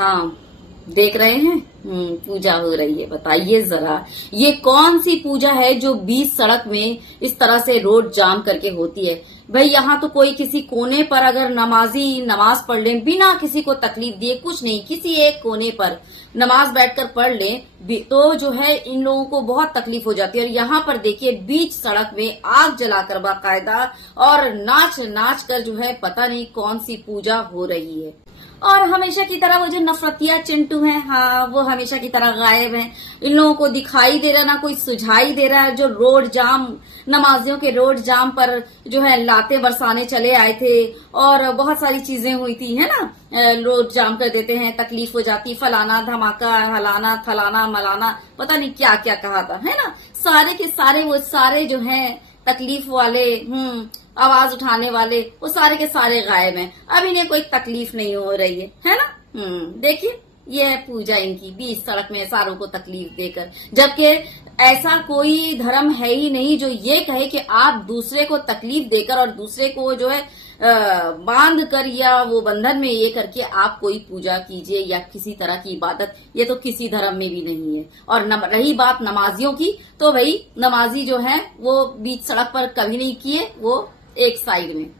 हाँ, देख रहे हैं। पूजा हो रही है। बताइए जरा, ये कौन सी पूजा है जो बीच सड़क में इस तरह से रोड जाम करके होती है? भाई यहाँ तो कोई किसी कोने पर अगर नमाजी नमाज पढ़ ले बिना किसी को तकलीफ दिए, कुछ नहीं, किसी एक कोने पर नमाज बैठकर पढ़ ले तो जो है इन लोगों को बहुत तकलीफ हो जाती है। और यहाँ पर देखिए बीच सड़क में आग जलाकर बाकायदा और नाच नाच कर जो है पता नहीं कौन सी पूजा हो रही है। और हमेशा की तरह वो जो नफरतिया चिंटू हैं, हाँ, वो हमेशा की तरह गायब हैं। इन लोगों को दिखाई दे रहा, ना कोई सुझाई दे रहा है। जो रोड जाम, नमाजियों के रोड जाम पर जो है लाते बरसाने चले आए थे और बहुत सारी चीजें हुई थी, है ना। रोड जाम कर देते हैं, तकलीफ हो जाती, फलाना धमाका, हलाना थलाना मलाना, पता नहीं क्या क्या कहा था, है ना। सारे के सारे वो सारे जो हैं तकलीफ वाले, आवाज उठाने वाले, वो सारे के सारे गायब हैं। अब इन्हें कोई तकलीफ नहीं हो रही है ना। देखिए ये है पूजा इनकी, बीच सड़क में सारों को तकलीफ देकर, जबकि ऐसा कोई धर्म है ही नहीं जो ये कहे कि आप दूसरे को तकलीफ देकर और दूसरे को जो है बांध कर या वो बंधन में ये करके आप कोई पूजा कीजिए या किसी तरह की इबादत, ये तो किसी धर्म में भी नहीं है। और रही बात नमाजियों की, तो भाई नमाजी जो है वो बीच सड़क पर कभी नहीं किए, वो एक साइड में।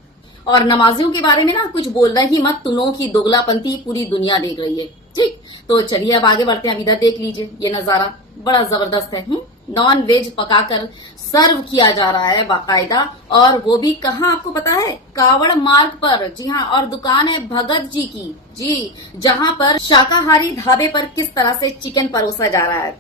और नमाजियों के बारे में ना कुछ बोलना ही मत, तुम लोगों की दोगलापंथी पूरी दुनिया देख रही है। ठीक, तो चलिए अब आगे बढ़ते हैं। इधर देख लीजिए, ये नजारा बड़ा जबरदस्त है। नॉन वेज पकाकर सर्व किया जा रहा है बाकायदा, और वो भी कहाँ आपको पता है? कावड़ मार्ग पर। जी हाँ, और दुकान है भगत जी की, जी, जहाँ पर शाकाहारी ढाबे पर किस तरह से चिकन परोसा जा रहा है।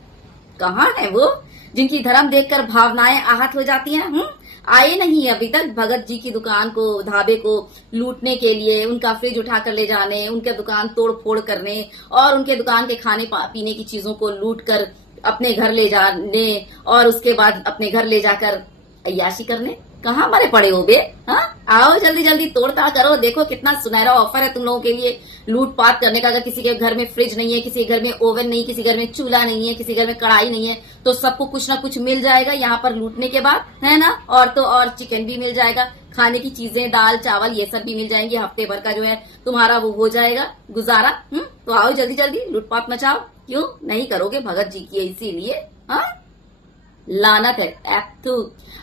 कहाँ है वो जिनकी धर्म देखकर भावनाएं आहत हो जाती हैं? आए नहीं अभी तक भगत जी की दुकान को, ढाबे को लूटने के लिए, उनका फ्रिज उठाकर ले जाने, उनके दुकान तोड़ फोड़ करने और उनके दुकान के खाने पीने की चीजों को लूट कर अपने घर ले जाने और उसके बाद अपने घर ले जाकर अय्याशी करने। कहाँ मरे पड़े हो बे? हाँ, आओ जल्दी जल्दी तोड़ताड़ करो। देखो कितना सुनहरा ऑफर है तुम लोगों के लिए लूटपाट करने का। अगर किसी के घर में फ्रिज नहीं है, किसी के घर में ओवन नहीं, किसी घर में चूल्हा नहीं है, किसी घर में कढ़ाई नहीं है, तो सबको कुछ ना कुछ मिल जाएगा यहाँ पर लूटने के बाद, है ना। और तो और चिकन भी मिल जाएगा, खाने की चीजें, दाल चावल ये सब भी मिल जाएंगे। हफ्ते भर का जो है तुम्हारा वो हो जाएगा गुजारा। तो आओ जल्दी जल्दी लूटपाट मचाओ। क्यों नहीं करोगे? भगत जी की इसीलिए। हाँ, लानत है एक्टू।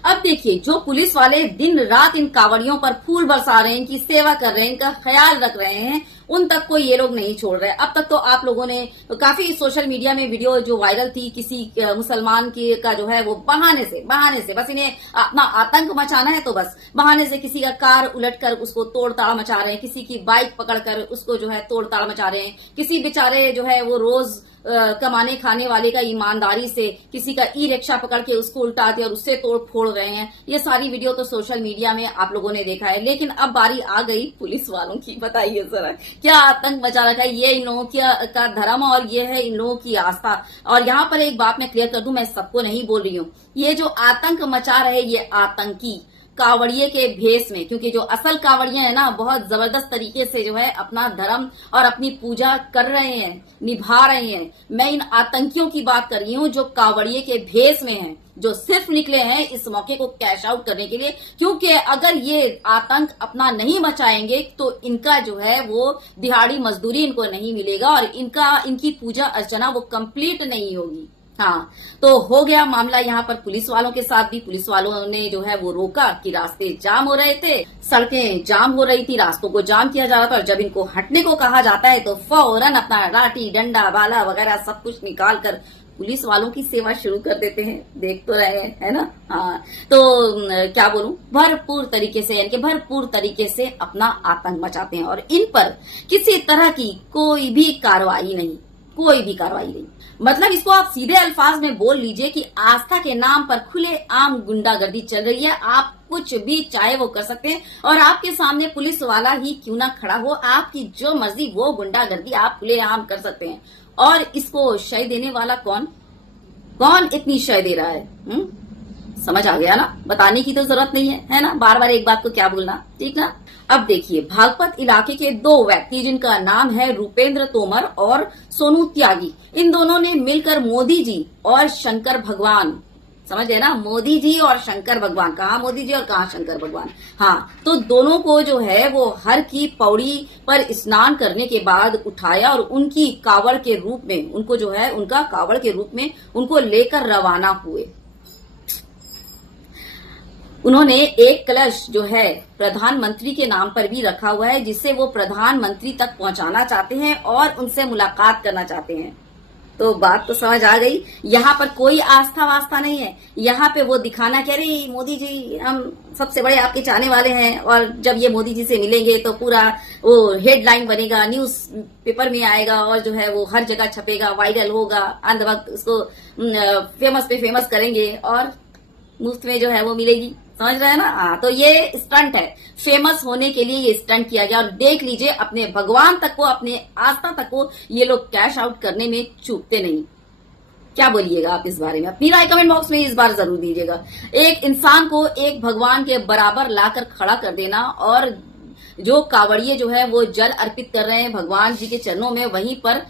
अब देखिए, जो पुलिस वाले दिन रात इन कावड़ियों पर फूल बरसा रहे हैं, इनकी सेवा कर रहे हैं, इनका ख्याल रख रहे हैं, उन तक को ये लोग नहीं छोड़ रहे। अब तक तो आप लोगों ने काफी सोशल मीडिया में वीडियो जो वायरल थी, किसी मुसलमान की का जो है वो बहाने से बस इन्हें अपना आतंक मचाना है, तो बस बहाने से किसी का कार उलट कर उसको तोड़ ताड़ मचा रहे हैं, किसी की बाइक पकड़कर उसको जो है तोड़ ताड़ मचा रहे हैं, किसी बेचारे जो है वो रोज कमाने खाने वाले का ईमानदारी से किसी का ई रिक्शा पकड़ के उसको उल्टाते और उससे तोड़ फोड़ रहे हैं। ये सारी वीडियो तो सोशल मीडिया में आप लोगों ने देखा है। लेकिन अब बारी आ गई पुलिस वालों की। बताइए जरा क्या आतंक मचा रखा है। ये इन लोगों का धर्म और ये है इन लोगों की आस्था। और यहाँ पर एक बात मैं क्लियर कर दूं, मैं सबको नहीं बोल रही हूँ, ये जो आतंक मचा रहे ये आतंकी कावड़िए के भेष में, क्योंकि जो असल कावड़िए हैं ना बहुत जबरदस्त तरीके से जो है अपना धर्म और अपनी पूजा कर रहे हैं, निभा रहे हैं। मैं इन आतंकियों की बात कर रही हूँ जो कावड़िए के भेष में हैं, जो सिर्फ निकले हैं इस मौके को कैश आउट करने के लिए। क्योंकि अगर ये आतंक अपना नहीं मचाएंगे तो इनका जो है वो दिहाड़ी मजदूरी इनको नहीं मिलेगा और इनकी पूजा अर्चना वो कंप्लीट नहीं होगी। हाँ, तो हो गया मामला यहाँ पर पुलिस वालों के साथ भी। पुलिस वालों ने जो है वो रोका कि रास्ते जाम हो रहे थे, सड़कें जाम हो रही थी, रास्तों को जाम किया जा रहा था। और जब इनको हटने को कहा जाता है तो फौरन अपना लाठी डंडा भाला वगैरह सब कुछ निकाल कर पुलिस वालों की सेवा शुरू कर देते हैं। देख तो रहे हैं, है ना। हाँ, तो क्या बोलूं, भरपूर तरीके से यानी कि भरपूर तरीके से अपना आतंक मचाते हैं और इन पर किसी तरह की कोई भी कार्रवाई नहीं। मतलब इसको आप सीधे अल्फाज में बोल लीजिए कि आस्था के नाम पर खुले आम गुंडागर्दी चल रही है। आप कुछ भी चाहे वो कर सकते हैं और आपके सामने पुलिस वाला ही क्यों ना खड़ा हो, आपकी जो मर्जी वो गुंडागर्दी आप खुले आम कर सकते हैं। और इसको शय देने वाला कौन इतनी शय दे रहा है? समझ आ गया ना, बताने की तो जरूरत नहीं है ना, बार बार एक बात को क्या बोलना, ठीक ना। अब देखिए, भागपत इलाके के दो व्यक्ति जिनका नाम है रूपेंद्र तोमर और सोनू त्यागी, इन दोनों ने मिलकर मोदी जी और शंकर भगवान समझ गए ना, मोदी जी और शंकर भगवान, कहाँ मोदी जी और कहाँ शंकर भगवान। हाँ, तो दोनों को जो है वो हर की पौड़ी पर स्नान करने के बाद उठाया और उनकी कावड़ के रूप में, उनको जो है उनका कावड़ के रूप में उनको लेकर रवाना हुए। उन्होंने एक कलश जो है प्रधानमंत्री के नाम पर भी रखा हुआ है, जिससे वो प्रधानमंत्री तक पहुंचाना चाहते हैं और उनसे मुलाकात करना चाहते हैं। तो बात तो समझ आ गई। यहाँ पर कोई आस्था वास्ता नहीं है, यहाँ पे वो दिखाना कह रही मोदी जी हम सबसे बड़े आपके चाहने वाले हैं, और जब ये मोदी जी से मिलेंगे तो पूरा वो हेडलाइन बनेगा, न्यूज पेपर में आएगा और जो है वो हर जगह छपेगा, वायरल होगा, अंध वक्त उसको फेमस पे फेमस करेंगे और मुफ्त में जो है वो मिलेगी। समझ रहे हैं ना। तो ये स्टंट है, फेमस होने के लिए ये स्टंट किया गया। और देख लीजिए अपने भगवान तक को, अपने आस्था तक को ये लोग कैश आउट करने में चूकते नहीं। क्या बोलिएगा आप इस बारे में? अपनी राय कमेंट बॉक्स में इस बार जरूर दीजिएगा। एक इंसान को एक भगवान के बराबर लाकर खड़ा कर देना, और जो कावड़िए जो है वो जल अर्पित कर रहे हैं भगवान जी के चरणों में, वहीं पर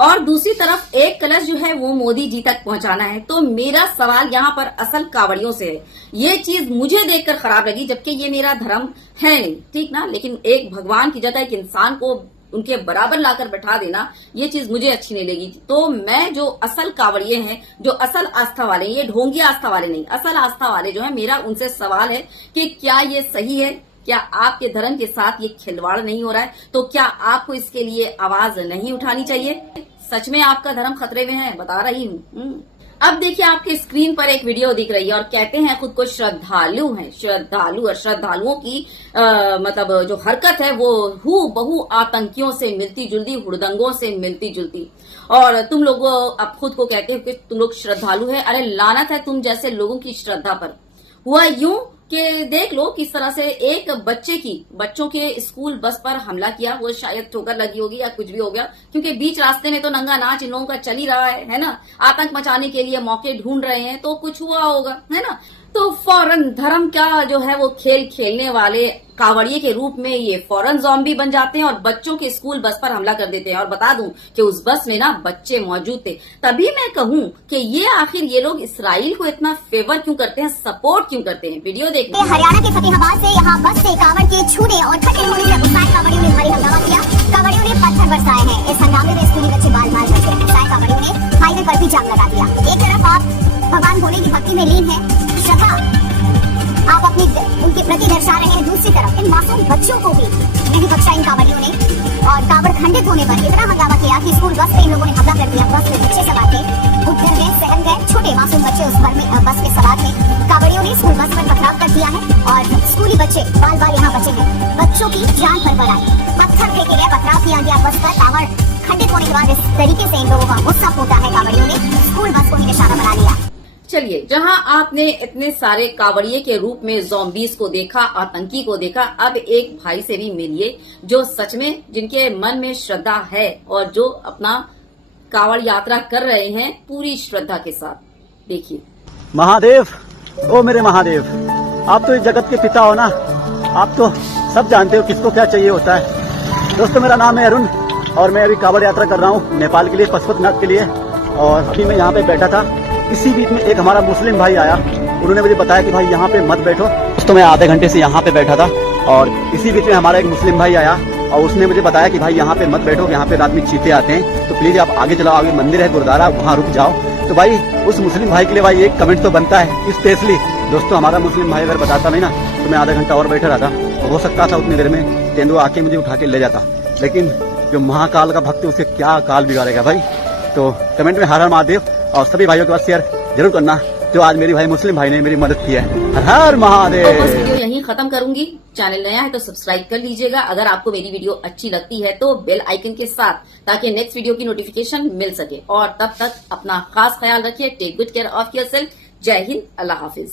और दूसरी तरफ एक कलश जो है वो मोदी जी तक पहुंचाना है। तो मेरा सवाल यहाँ पर असल कावड़ियों से है। ये चीज मुझे देखकर खराब लगी, जबकि ये मेरा धर्म है नहीं, ठीक ना, लेकिन एक भगवान की जगह एक इंसान को उनके बराबर लाकर बैठा देना, ये चीज मुझे अच्छी नहीं लगी। तो मैं जो असल कावड़िए हैं, जो असल आस्था वाले, ये ढोंगी आस्था वाले नहीं, असल आस्था वाले जो है, मेरा उनसे सवाल है कि क्या ये सही है? क्या आपके धर्म के साथ ये खिलवाड़ नहीं हो रहा है? तो क्या आपको इसके लिए आवाज नहीं उठानी चाहिए? सच में आपका धर्म खतरे में है, बता रही हूँ। अब देखिए आपके स्क्रीन पर एक वीडियो दिख रही है और कहते हैं खुद को श्रद्धालु हैं, श्रद्धालु, और श्रद्धालुओं की मतलब जो हरकत है वो हू बहु आतंकियों से मिलती जुलती, हुड़दंगों से मिलती जुलती। और तुम लोग अब खुद को कहते हो कि तुम लोग श्रद्धालु है। अरे लानत है तुम जैसे लोगों की श्रद्धा पर। हुआ यूं कि देख लो किस तरह से एक बच्चों के स्कूल बस पर हमला किया। वो शायद ठोकर लगी होगी या कुछ भी हो गया, क्योंकि बीच रास्ते में तो नंगा नाच इन लोगों का चल ही रहा है ना। आतंक मचाने के लिए मौके ढूंढ रहे हैं, तो कुछ हुआ होगा, है ना। तो फौरन धर्म का जो है वो खेल खेलने वाले कावड़िए के रूप में ये फौरन ज़ॉम्बी बन जाते हैं और बच्चों के स्कूल बस पर हमला कर देते हैं। और बता दूं कि उस बस में ना बच्चे मौजूद थे। तभी मैं कहूं कि ये आखिर ये लोग इसराइल को इतना फेवर क्यों करते हैं, सपोर्ट क्यों करते हैं? वीडियो देखिए। हरियाणा के फतेहाबाद से यहाँ बस से कावड़ के छूने और खड़े होने से गुस्साए कावड़ियों ने भारी हंगामा किया। कावड़ियों ने पत्थर बरसाए हैं। इस हंगामे में स्कूली बच्चे बाल बाल बचे। गुस्साए कावड़ियों ने हाईवे पर भी जाम लगा दिया। एक तरफ आप भगवान भोले की भक्ति में लीन है, श्रद्धा आप अपनी उनके प्रति दर्शा रहे हैं, दूसरी तरफ इन मासूम बच्चों को भी नहीं बख्शा इन कावड़ियों ने। और कावड़ खंडित होने पर इतना हंगामा किया कि स्कूल बस पे इन लोगों ने हमला कर दिया। बस में बच्चे सवार थे, उतर गए, सहम गए, छोटे मासूम बच्चे उस बस में सवार थे। कावड़ियों ने स्कूल बस पर पथराव कर दिया है और स्कूली बच्चे बाल बाल यहाँ बचे हैं। बच्चों की जान पर आई, पत्थर फेंके गए, पथराव किया गया बस पर। कावड़ खंडित होने के बाद इस तरीके से इन लोगों का गुस्सा फूटा है। कावड़ियों ने स्कूल बस को ही निशाना बना लिया। चलिए, जहां आपने इतने सारे कावड़िए के रूप में ज़ॉम्बीज को देखा, आतंकी को देखा, अब एक भाई से भी मिलिए जो सच में, जिनके मन में श्रद्धा है और जो अपना कावड़ यात्रा कर रहे हैं पूरी श्रद्धा के साथ। देखिए। महादेव, ओ मेरे महादेव, आप तो इस जगत के पिता हो ना, आप तो सब जानते हो किसको क्या चाहिए होता है। दोस्तों, मेरा नाम है अरुण और मैं अभी कावड़ यात्रा कर रहा हूँ नेपाल के लिए, पशुपतिनाथ के लिए। और अभी मैं यहाँ पे बैठा था, इसी बीच में एक हमारा मुस्लिम भाई आया। उन्होंने मुझे बताया कि भाई यहाँ पे मत बैठो। तो मैं आधे घंटे से यहाँ पे बैठा था और इसी बीच में हमारा एक मुस्लिम भाई आया और उसने मुझे बताया कि भाई यहाँ पे मत बैठो, यहाँ पे रात में चीते आते हैं, तो प्लीज आप आगे चलाओ, आगे मंदिर है, गुरुद्वारा, वहाँ रुक जाओ। तो भाई उस मुस्लिम भाई के लिए भाई एक कमेंट तो बनता है स्पेशली। दोस्तों, हमारा मुस्लिम भाई अगर बताता नहीं ना तो मैं आधा घंटा और बैठा रहता। हो सकता था उतनी देर में तेंदुआ आके मुझे उठा के ले जाता, लेकिन जो महाकाल का भक्त है उसे क्या काल बिगाड़ेगा भाई। तो कमेंट में हर हर महादेव और सभी भाइयों के पास शेयर जरूर करना जो आज मेरी भाई मुस्लिम भाई ने मेरी मदद की है। हर हर महादेव। तो बस वीडियो यहीं खत्म करूंगी। चैनल नया है तो सब्सक्राइब कर लीजिएगा। अगर आपको मेरी वीडियो अच्छी लगती है तो बेल आइकन के साथ, ताकि नेक्स्ट वीडियो की नोटिफिकेशन मिल सके। और तब तक अपना खास ख्याल रखिए। Take good care of yourself. जय हिंद, अल्लाह हाफिज।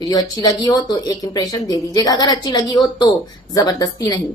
वीडियो अच्छी लगी हो तो एक इंप्रेशन दे दीजिएगा, अगर अच्छी लगी हो तो जबरदस्ती नहीं।